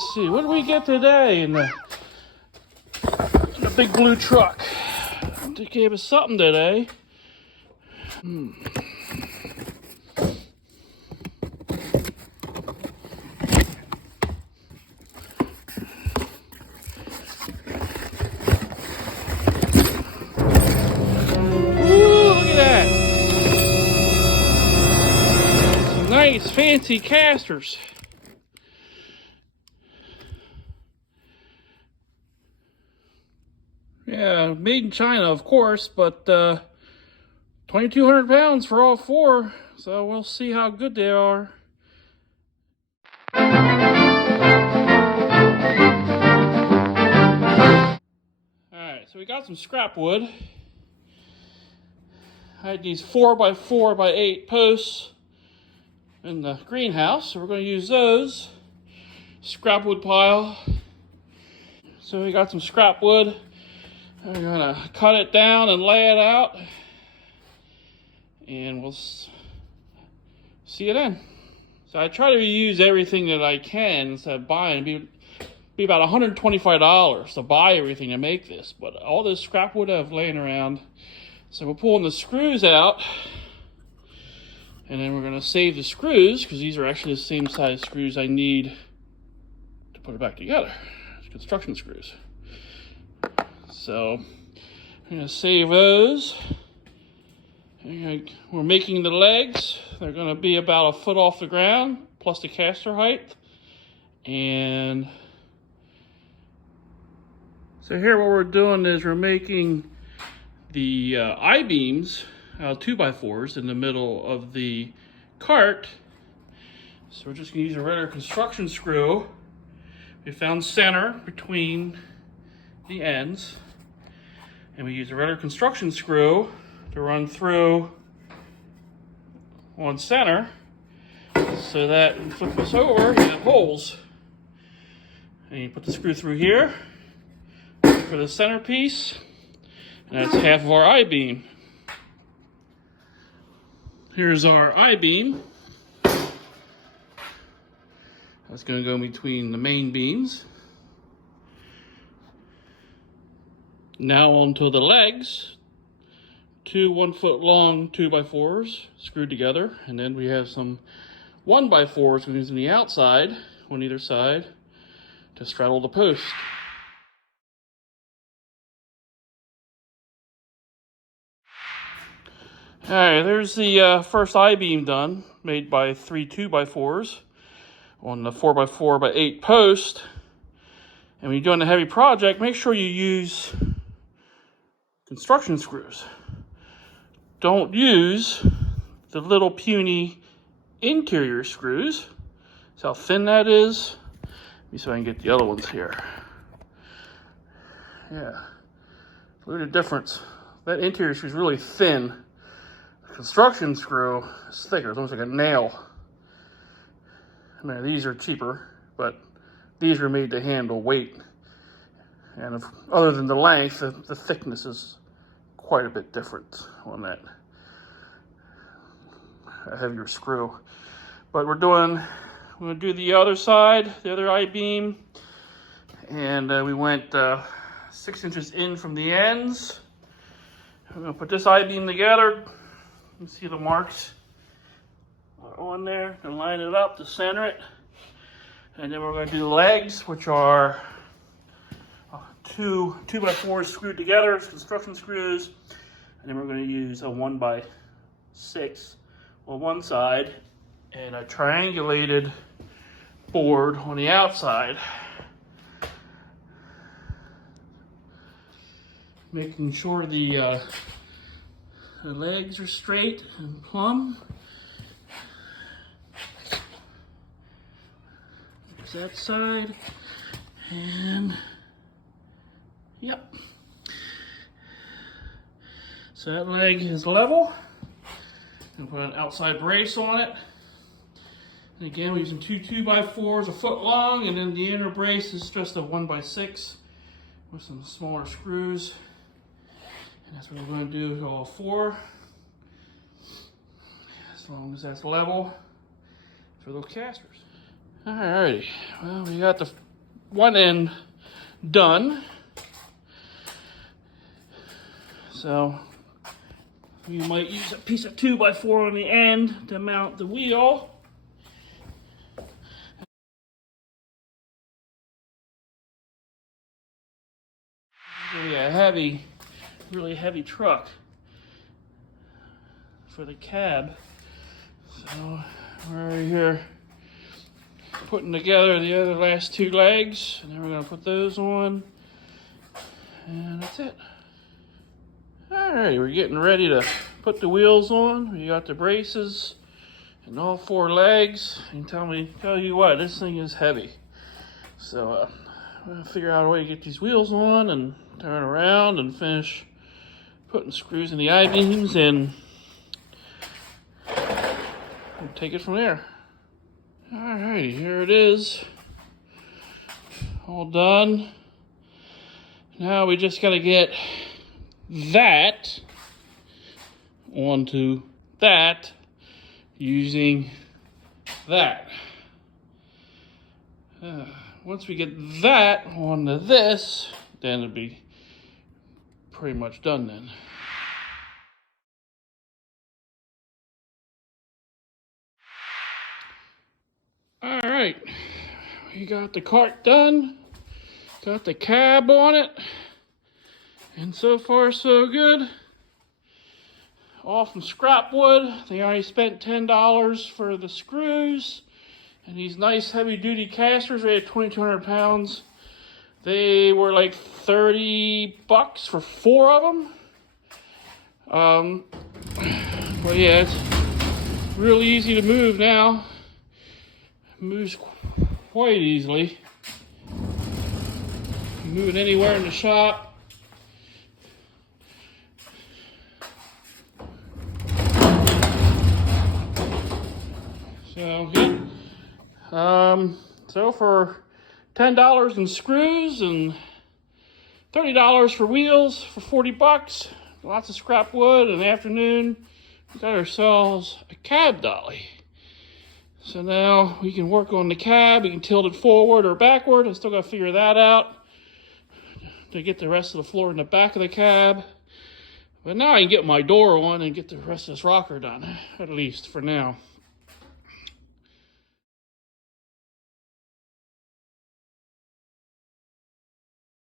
let's see. What did we get today in the big blue truck? They gave us something today. Ooh, look at that. Some nice fancy casters. Yeah, made in China, of course, but 2,200 pounds for all four, so we'll see how good they are. Alright, so we got some scrap wood. I had these 4x4x8 posts in the greenhouse, so we're going to use those. Scrap wood pile. So we got some scrap wood. We're going to cut it down and lay it out. And we'll see it in. So I try to reuse everything that I can instead of buying. It'd be about $125 to buy everything to make this. But all this scrap wood I've laying around. So we're pulling the screws out. And then we're going to save the screws, because these are actually the same size screws I need to put it back together. It's construction screws. So I'm going to save those. We're making the legs. They're going to be about a foot off the ground, plus the caster height. And so here what we're doing is we're making the I-beams out of 2x4s in the middle of the cart. So we're just going to use a regular construction screw. We found center between the ends. And we use a regular construction screw to run through on center, so that when you flip this over, you have holes. And you put the screw through here for the centerpiece, and that's half of our I-beam. Here's our I-beam. That's going to go in between the main beams. Now onto the legs. Two 1 foot long 2x4s screwed together, and then we have some 1x4s going on the outside, on either side, to straddle the post. Alright, there's the first I-beam done, made by 3 2x4s on the 4x4x8 post. And when you're doing a heavy project, make sure you use construction screws. Don't use the little puny interior screws. See how thin that is? Let me see if I can get the other ones here. Yeah, look at the difference. That interior screw is really thin. The construction screw is thicker. It's almost like a nail. I mean, these are cheaper, but these are made to handle weight. And other than the length, the thickness is quite a bit different on that heavier screw. But we're going to do the other side, the other I-beam, and we went 6 inches in from the ends. We're going to put this I-beam together. You can see the marks are on there to line it up, to center it. And then we're going to do the legs, which are two 2x4s screwed together, construction screws. And then we're going to use a 1x6 on one side and a triangulated board on the outside. Making sure the legs are straight and plumb. There's that side. And yep. So that leg is level. And put an outside brace on it. And again, we're using two 2x4s a foot long, and then the inner brace is just a 1x6 with some smaller screws. And that's what we're going to do to all four. As long as that's level for those casters. Alrighty, well, we got the one end done. So we might use a piece of 2x4 on the end to mount the wheel. Really a really heavy truck for the cab. So we're right here putting together the other last two legs, and then we're gonna put those on, and that's it. All right, we're getting ready to put the wheels on. We got the braces and all four legs. And tell you what, this thing is heavy. So I'm gonna figure out a way to get these wheels on and turn around and finish putting screws in the I-beams, and we'll take it from there. Alrighty, here it is. All done. Now we just gotta get that onto that using that. Once we get that onto this, then it'll be pretty much done then. All right, we got the cart done, got the cab on it, and so far so good. All from scrap wood. They already spent $10 for the screws and these nice heavy duty casters. They had 2,200 pounds. They were like $30 for 4 of them. But yeah, it's really easy to move now. It moves quite easily. You can move it anywhere in the shop. So yeah. So for $10 in screws and $30 for wheels for $40, lots of scrap wood in the afternoon, we got ourselves a cab dolly. So now we can work on the cab. We can tilt it forward or backward. I still got to figure that out to get the rest of the floor in the back of the cab. But now I can get my door on and get the rest of this rocker done, at least for now.